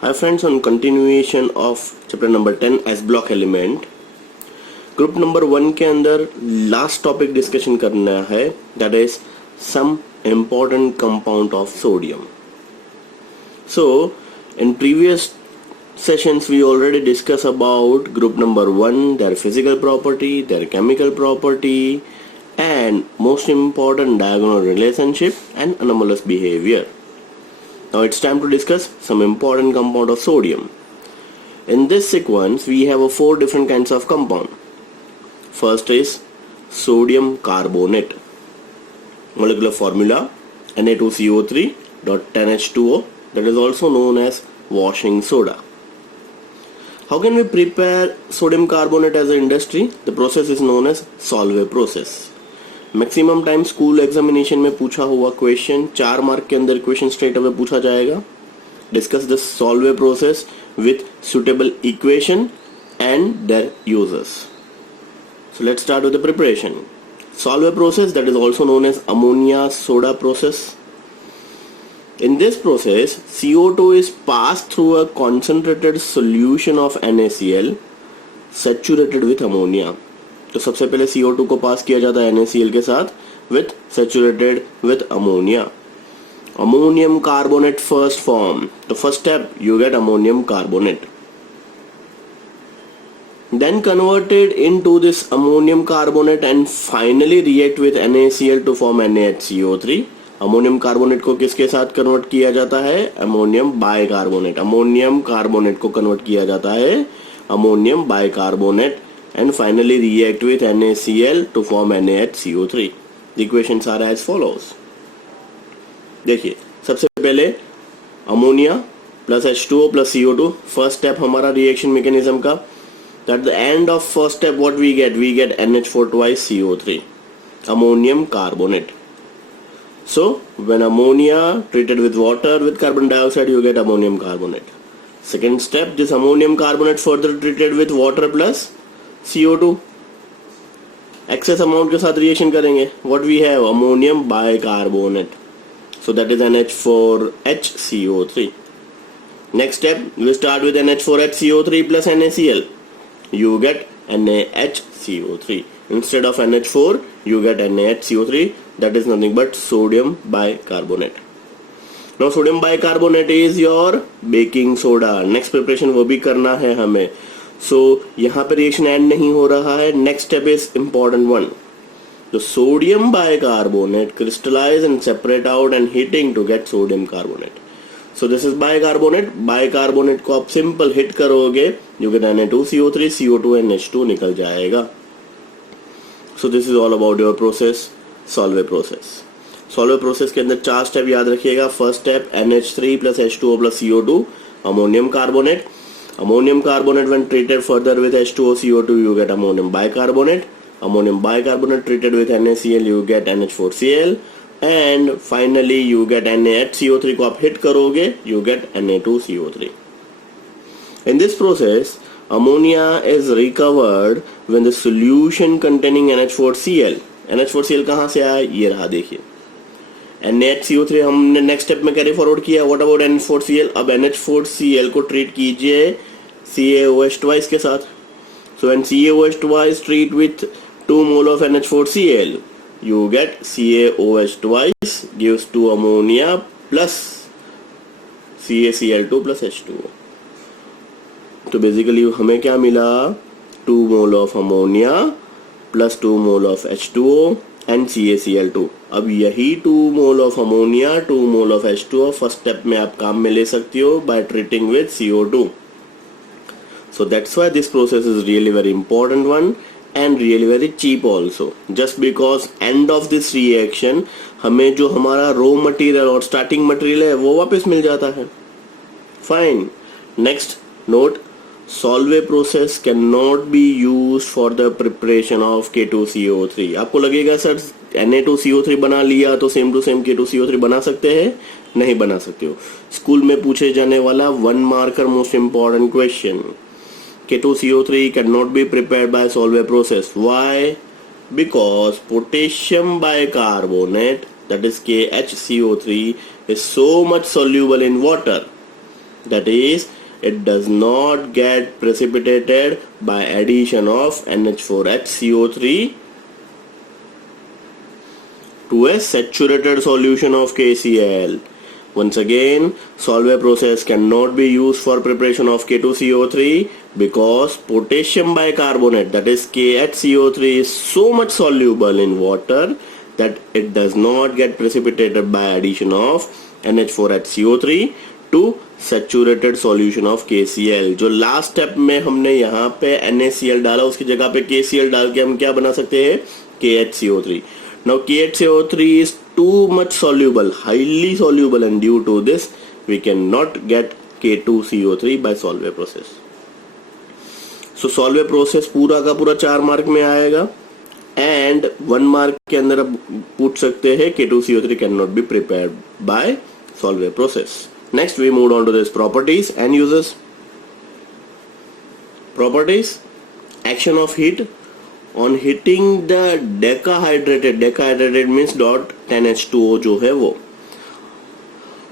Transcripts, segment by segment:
Hi friends, on continuation of chapter number 10 S block element, group number 1 के अंदर last topic discussion करना है, that is some important compound of sodium. So in previous sessions we already discussed about group number 1, their physical property, their chemical property, and most important diagonal relationship and anomalous behavior. Now it's time to discuss some important compound of sodium. In this sequence we have 4 different kinds of compound. First is sodium carbonate. Molecular formula Na2CO3.10H2O, that is also known as washing soda. How can we prepare sodium carbonate as an industry? The process is known as Solvay process. Maximum time school examination में पूछा हुआ question, 4 mark के अंदर question straight away पूछा जाएगा. Discuss the Solvay process with suitable equation and their users. So let's start with the preparation. Solvay process, that is also known as ammonia soda process. In this process, CO2 is passed through a concentrated solution of NaCl saturated with ammonia. तो सबसे पहले CO2 को पास किया जाता है NaCl के साथ with saturated with ammonia. Ammonium carbonate first form. तो first step you get ammonium carbonate. Then converted into this ammonium carbonate and finally react with NaCl to form NaHCO3. Ammonium carbonate को किसके साथ convert किया जाता है? Ammonium bicarbonate. Ammonium carbonate को convert किया जाता है ammonium bicarbonate and finally react with NaCl to form NaHCO3. The equations are as follows. देखिए, सबसे पहले ammonia plus H2O plus CO2, first step हमारा रिएक्शन मैकेनिज्म का. At the end of first step what we get NH4 twice CO3, ammonium carbonate. So when ammonia treated with water with carbon dioxide, you get ammonium carbonate. Second step, this ammonium carbonate further treated with water plus CO2, excess amount के साथ reaction करेंगे. What we have? ammonium bicarbonate. So that is NH4HCO3. Next step, we start with NH4HCO3 plus NaCl. You get NaHCO3. Instead of NH4, you get NaHCO3. That is nothing but sodium bicarbonate. Now sodium bicarbonate is your baking soda. Next preparation वो भी करना है हमें. So यहाँ पे reaction and नहीं हो रहा है. Next step is important one. तो sodium bicarbonate crystallise and separate out and heating to get sodium carbonate. So this is bicarbonate. Bicarbonate को आप सिंपल हिट करोगे, you get Na2CO3, CO2 and H2 निकल जाएगा. So this is all about your process, Solvay process. Solvay process के अंदर 4 step याद रखिएगा. First step NH3 plus H2O plus CO2, ammonium carbonate. Ammonium carbonate when treated further with H2O CO2, you get ammonium bicarbonate. Ammonium bicarbonate treated with NaCl, you get NH4Cl. And finally you get NaHCO3 को आप hit करोगे, you get Na2CO3. In this process, ammonia is recovered when the solution containing NH4Cl. NH4Cl कहाँ से आया? ये रहा देखिए. NaHCO3 हमने नेक्स्ट स्टेप में कैरी फॉरवर्ड किया. What about NH4Cl? अब NH4Cl को ट्रीट कीजिए CaOH twice के साथ. So when CaOH twice treat with 2 mole of NH4Cl, you get CaOH twice gives 2 ammonia plus CaCl2 plus H2O. तो basically हमें क्या मिला? 2 mole of ammonia plus 2 mole of H2O and CaCl2. अब यही 2 mole of ammonia, 2 mole of H2O first step में आप काम में ले सकती हो by treating with CO2. So that's why this process is really very important one and really very cheap also. Just because end of this reaction हमें जो हमारा raw material और starting material है वो वापस मिल जाता है. Fine. Next note, Solvay process cannot be used for the preparation of K2CO3. आपको लगेगा सर Na2CO3 बना लिया तो सेम टू सेम K2CO3 बना सकते हैं? नहीं बना सकते हो. स्कूल में पूछे जाने वाला 1 marker most important question. K2CO3 cannot be prepared by Solvay process. Why? Because potassium bicarbonate, that is KHCO3, is so much soluble in water that is it does not get precipitated by addition of NH4HCO3 to a saturated solution of KCl. Once again, Solvay process cannot be used for preparation of K2CO3 because potassium bicarbonate, that is KHCO3, is so much soluble in water that it does not get precipitated by addition of NH4HCO3 to saturated solution of KCl. जो last step में हमने यहाँ पे NaCl डाला, उसकी जगह पे KCl डाल के हम क्या बना सकते हैं? KHCO3. Now KHCO3 is too much soluble, highly soluble, and due to this we cannot get K2CO3 by Solvay process. So Solvay process पूरा का पूरा 4 मार्क में आएगा and 1 मार्क के अंदर अब पूछ सकते हैं K2CO3 cannot be prepared by Solvay process. Next we moved on to this properties and uses. Properties: action of heat on hitting the decahydrated means dot 10H2O जो है वो.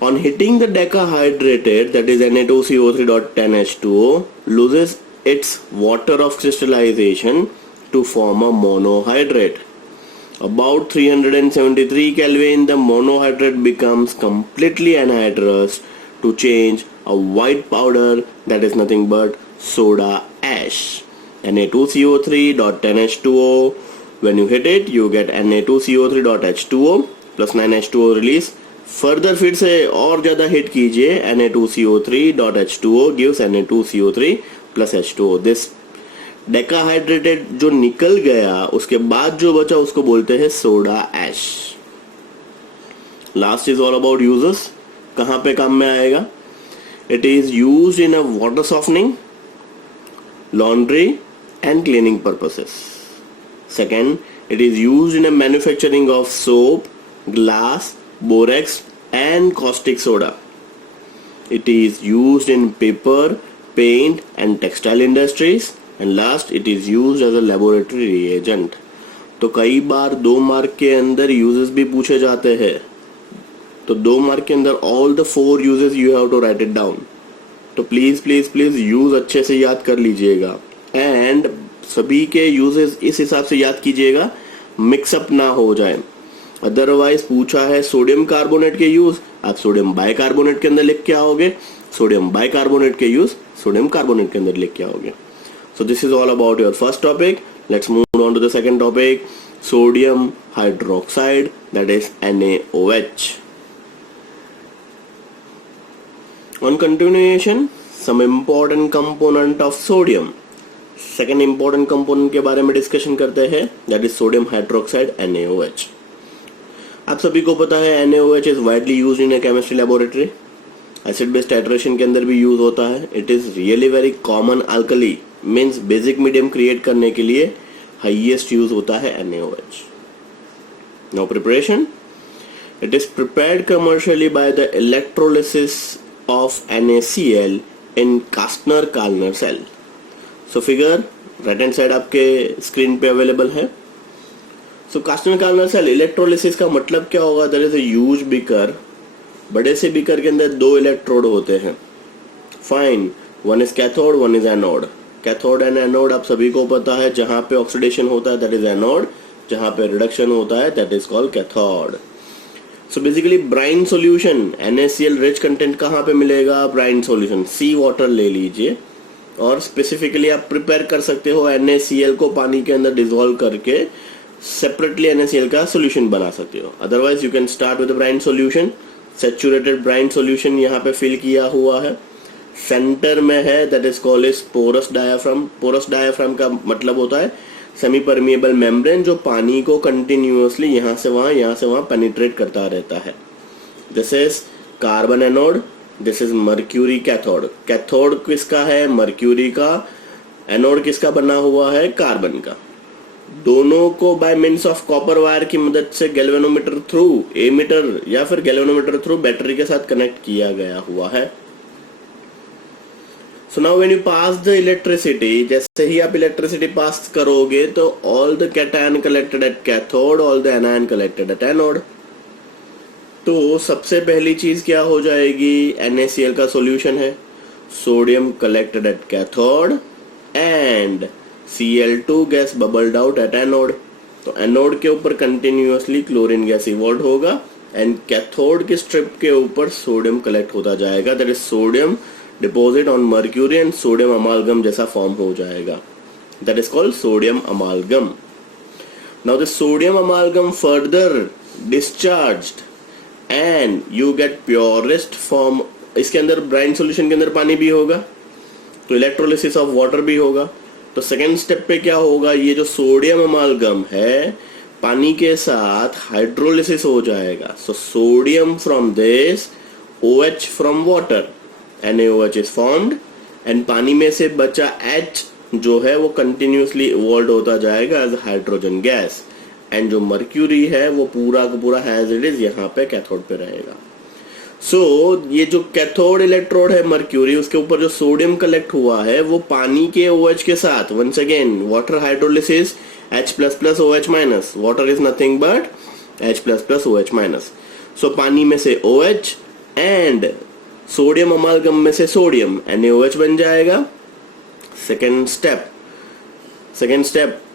On hitting the decahydrated, that is Na2CO3 dot 10H2O, loses its water of crystallization to form a monohydrate. About 373 Kelvin, the monohydrate becomes completely anhydrous to change a white powder that is nothing but soda ash. Na2CO3.10H2O. When you hit it, you get Na2CO3.H2O plus 9H2O release. Further फिर से और ज़्यादा hit कीजिए, Na2CO3.H2O gives Na2CO3 plus H2O. This डेकाहाइड्रेटेड जो निकल गया, उसके बाद जो बचा उसको बोलते हैं soda ash. Last is all about uses. कहाँ पे काम में आएगा? It is used in a water softening, laundry and cleaning purposes. Second, it is used in a manufacturing of soap, glass, borax and caustic soda. It is used in paper, paint and textile industries. And last, it is used as a laboratory reagent. तो कई बार 2 mark के अंदर uses भी पूछे जाते हैं. तो 2 mark के अंदर all the 4 uses you have to write it down. तो प्लीज यूज अच्छे से याद कर लीजिएगा एंड सभी के यूजेस इस हिसाब से याद कीजिएगा, मिक्सअप ना हो जाए. अदरवाइज पूछा है सोडियम कार्बोनेट के यूज, आप सोडियम बाइकार्बोनेट के अंदर लिख के आओगे. सोडियम बाइकार्बोनेट के यूज सोडियम कार्बोनेट के अंदर लिख के आओगे. So this is all about your first topic. Let's move on to the second topic, sodium hydroxide, that is NaOH. On continuation, some important component of sodium. Second important component के बारे में discussion करते हैं, that is sodium hydroxide NaOH. आप सभी को पता है NaOH is widely used in a chemistry laboratory. Acid base titration के अंदर भी यूज होता है. It is really very common alkali, means basic medium create करने के लिए हाईएस्ट यूज होता है NaOH. Now preparation. It is prepared commercially by the electrolysis of NaCl in Castner Kellner cell. So figure right hand side आपके screen पे available है. So Castner Kellner cell electrolysis का मतलब क्या होगा? There is a huge beaker. बड़े से beaker के अंदर 2 इलेक्ट्रोड होते हैं. Fine. One is cathode, one is anode. Cathode and anode आप सभी को पता है, जहां पे ऑक्सीडेशन होता है दैट इज एनोड, जहां पे रिडक्शन होता है that is called cathode. So basically brine solution, NaCl rich content कहां पे मिलेगा? Brine solution. सी वाटर ले लीजिए और स्पेसिफिकली आप प्रिपेयर कर सकते हो NaCl को पानी के अंदर डिसॉल्व करके सेपरेटली NaCl का सॉल्यूशन बना सकते हो. Otherwise you can start with brine solution. Saturated brine solution यहाँ पे फिल किया हुआ है, सेंटर में है, that is called is porous diaphragm. Porous diaphragm का मतलब होता है सेमी परमिएबल मेम्ब्रेन, जो पानी को कंटिन्यूअसली यहाँ से वहां पेनिट्रेट करता रहता है. This is carbon anode, this is mercury cathode. Cathode किसका है? मर्क्यूरी का. एनोड किसका बना हुआ है? कार्बन का. दोनों को bye means of copper wire की मदद से गैल्वेनोमीटर थ्रू, एमीटर या फिर गैल्वेनोमीटर थ्रू बैटरी के साथ कनेक्ट किया गया हुआ है. So now when you pass the electricity, जैसे ही आप इलेक्ट्रिसिटी पास करोगे तो all the cation collected at cathode, all the anion collected at anode. तो सबसे पहली चीज क्या हो जाएगी? NaCl का सॉल्यूशन है, sodium collected at cathode and Cl2 gas bubbled out at anode. तो एनोड के ऊपर कंटिन्यूअसली क्लोरीन गैस इवॉल्व होगा एंड कैथोड के स्ट्रिप के ऊपर सोडियम कलेक्ट होता जाएगा, that is sodium deposit on mercury and sodium अमालगम जैसा फॉर्म हो जाएगा, that is called sodium अमालगम. Now the sodium अमालगम further discharged and you get purest form. इसके अंदर ब्राइन सॉल्यूशन के अंदर पानी भी होगा तो इलेक्ट्रोलिसिस ऑफ वाटर भी होगा. तो सेकेंड स्टेप पे क्या होगा, ये जो सोडियम अमालगम है पानी के साथ हाइड्रोलिसिस हो जाएगा. So sodium from this, OH from water, NaOH is formed and पानी में से बचा H जो है वो कंटिन्यूअसली इवॉल्व होता जाएगा एज हाइड्रोजन गैस एंड जो मर्क्यूरी है वो पूरा का पूरा एज इट इज यहाँ पे कैथोड पे रहेगा. सो ये जो कैथोड इलेक्ट्रोड है मर्क्यूरी, उसके ऊपर जो सोडियम कलेक्ट हुआ है वो पानी के OH के साथ, once again water hydrolysis H++ OH minus, water is nothing but H++ OH minus. So पानी में से OH एंड सोडियम अमालगम में से सोडियम NaOH बन जाएगा. सेकेंड स्टेप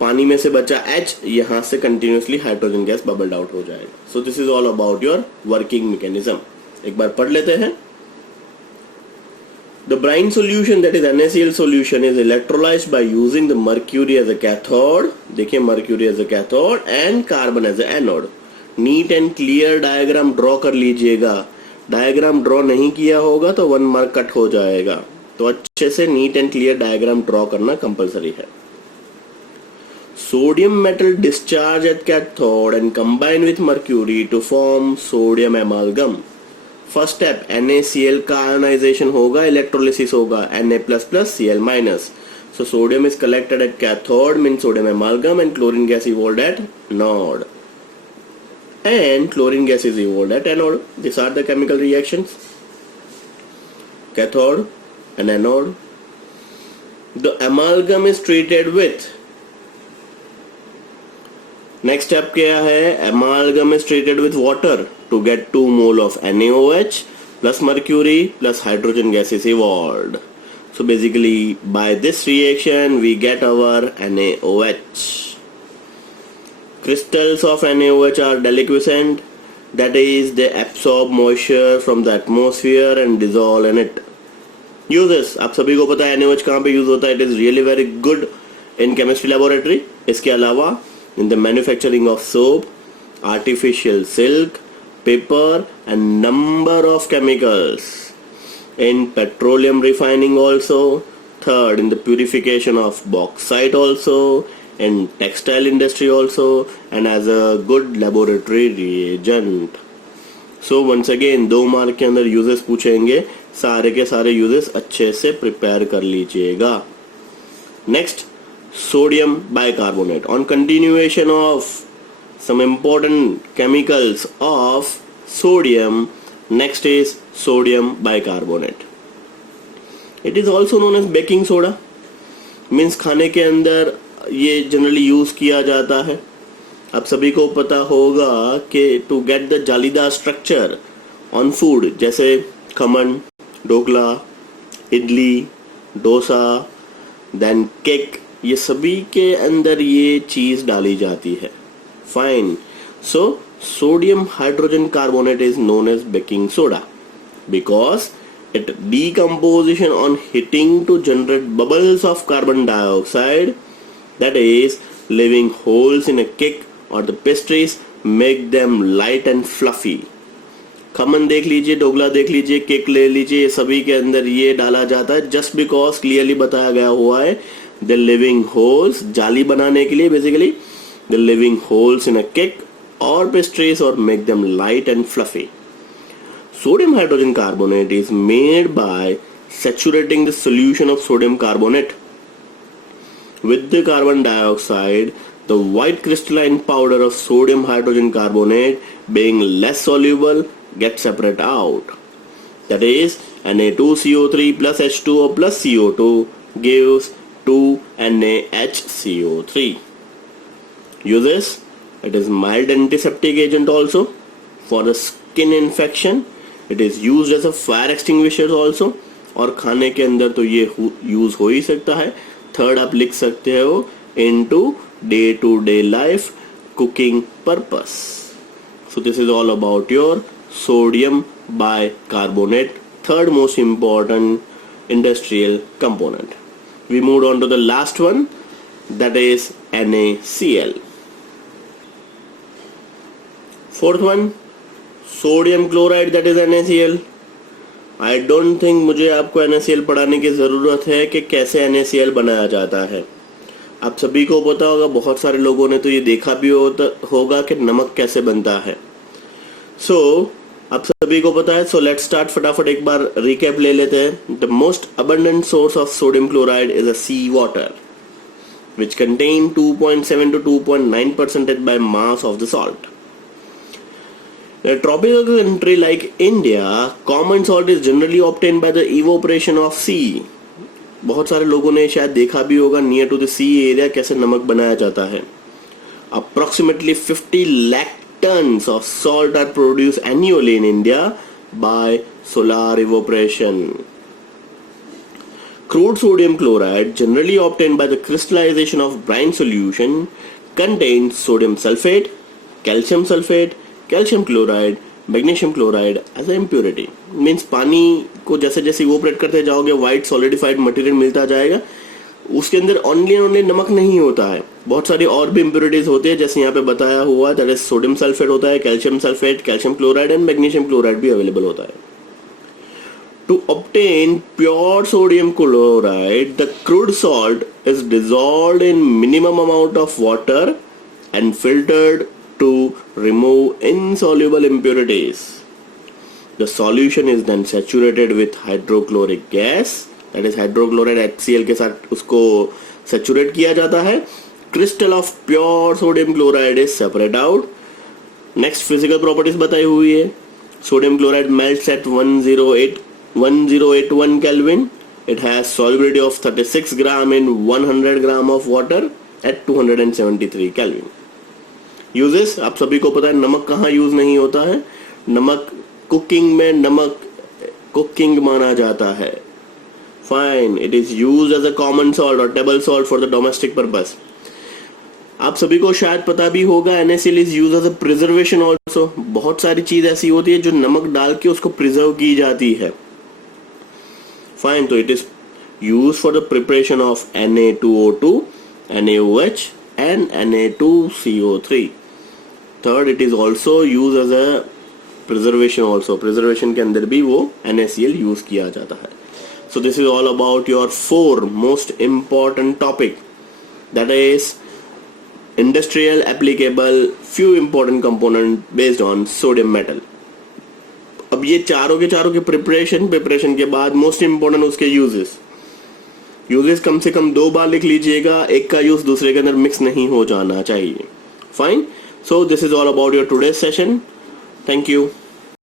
पानी में से बचा H, यहां से continuously hydrogen gas bubbled out हो जाएगा. So this is all about your working mechanism. एक बार पढ़ लेते हैं. The brine solution, that is NaCl solution, is electrolyzed by using the mercury as a cathode. देखिए mercury as a cathode and carbon as a anode. Neat and clear diagram draw कर लीजिएगा. Diagram draw नहीं किया होगा तो 1 mark cut हो जाएगा. तो अच्छे से neat and clear diagram draw करना कंपलसरी है. Sodium metal discharge at cathode and combine with mercury to form sodium amalgam. First step NaCl का आयोनाइजेशन होगा, इलेक्ट्रोलिसिस होगा, Na++Cl minus. So sodium is collected at cathode mean sodium amalgam and chlorine gas evolved at node and chlorine gas is evolved at anode. This are the chemical reactions, cathode and anode. The amalgam is treated with, next step क्या है, amalgam is treated with water to get 2 mole of NaOH plus mercury plus hydrogen gas is evolved. So basically by this reaction we get our NaOH. Crystals of NaOH are deliquescent, that is they absorb moisture from the atmosphere and dissolve in it. Uses, आप सभी को पता है NaOH कहाँ पे use होता है. It is really very good in chemistry laboratory. इसके अलावा in the manufacturing of soap, artificial silk, paper and number of chemicals. In petroleum refining also. Third, in the purification of bauxite also. In textile industry also. And as a good laboratory reagent. So once again 2 mark के अंदर uses पूछेंगे, सारे के सारे uses अच्छे से prepare कर लीजिएगा. Next, sodium bicarbonate. On continuation of some important chemicals of sodium, next is sodium bicarbonate. It is also known as baking soda. Means खाने के अंदर ये जनरली यूज किया जाता है. आप सभी को पता होगा कि टू गेट द जालीदार स्ट्रक्चर ऑन फूड, जैसे खमन, ढोकला, इडली, डोसा, देन केक, ये सभी के अंदर ये चीज डाली जाती है. Fine. So sodium hydrogen carbonate is known as baking soda because it decomposition on heating to generate bubbles of carbon dioxide, that is leaving holes in a cake or the pastries make them light and fluffy. Khaman देख लीजिए, ढोकला देख लीजिए, cake ले लीजिए, ये सभी के अंदर ये डाला जाता है जस्ट बिकॉज क्लियरली बताया गया हुआ है द लिविंग होल्स, जाली बनाने के लिए basically the living holes in a cake और पेस्ट्रीज और make them light and fluffy. Sodium hydrogen carbonate is made by saturating the solution of sodium carbonate with the carbon dioxide. The white crystalline powder of sodium hydrogen carbonate being less soluble gets separated out. That is Na2CO3 plus H2O plus CO2 gives 2NaHCO3. Uses, it is mild antiseptic agent also for the skin infection. It is used as a fire extinguisher also. और खाने के अंदर तो ये use हो ही सकता है। Third आप लिख सकते हो into day to day life cooking purpose. So this is all about your sodium bicarbonate, third most important industrial component. We moved on to the last one, that is NaCl. Fourth one, sodium chloride, that is NaCl. I don't think मुझे आपको NaCl पढ़ाने की ज़रूरत है कि कैसे NaCl बनाया जाता है। आप सभी को पता होगा, बहुत सारे लोगों ने तो ये देखा भी होगा कि नमक कैसे बनता है। आप सभी को पता है। सो लेट्स स्टार्ट, फटाफट एक बार रिकैप ले लेते हैं। The most abundant source of sodium chloride is a sea water which contain 2.7 to 2.9% by mass of the salt. In a tropical country like India, common salt is generally obtained by the evaporation of sea. बहुत सारे लोगों ने शायद देखा भी होगा near to the sea area कैसे नमक बनाया जाता है। Approximately 50 lakh tons of salt are produced annually in India by solar evaporation. Crude sodium chloride, generally obtained by the crystallization of brine solution, contains sodium sulfate, calcium chloride, magnesium chloride as an impurity. Means पानी को जैसे जैसे evaporate करते जाओगे white solidified material मिलता जाएगा, उसके अंदर ओनली नमक नहीं होता है, बहुत सारी और भी इम्प्योरिटीज होती है, जैसे यहाँ पे बताया हुआ, दैट इज सोडियम सल्फेट होता है, calcium sulphate, calcium chloride and magnesium chloride भी अवेलेबल होता है। To obtain pure sodium chloride, the crude salt is dissolved in minimum amount of water and filtered to remove insoluble impurities. The solution is then saturated with hydrochloric gas, that is hydrochloride HCl के साथ उसको saturate किया जाता है। Crystal of pure sodium chloride is separate out. Next physical properties बताई हुई है। Sodium chloride melts at 1081 Kelvin. It has solubility of 36 gram in 100 gram of water at 273 Kelvin. Uses आप सभी को पता है, नमक कहाँ यूज नहीं होता है, नमक कुकिंग में, नमक कुकिंग माना जाता है। Fine, it is used as a common salt और table salt for the domestic purpose. आप सभी को शायद पता भी होगा NaCl is used as a preservation also. बहुत सारी चीज ऐसी होती है जो नमक डाल के उसको प्रिजर्व की जाती है। फाइन, तो it is used for the preparation of Na2O2, NaOH and Na2CO3. Third, it is also use as a preservation also, preservation के अंदर भी वो NaCl यूज किया जाता है। So this is all about your 4 most important topic, that is industrial applicable few important component based on sodium metal. अब ये चारों के प्रिपरेशन के बाद मोस्ट इंपॉर्टेंट उसके यूजेस कम से कम 2 बार लिख लीजिएगा, एक का यूज दूसरे के अंदर मिक्स नहीं हो जाना चाहिए। Fine, so this is all about your today session. Thank you.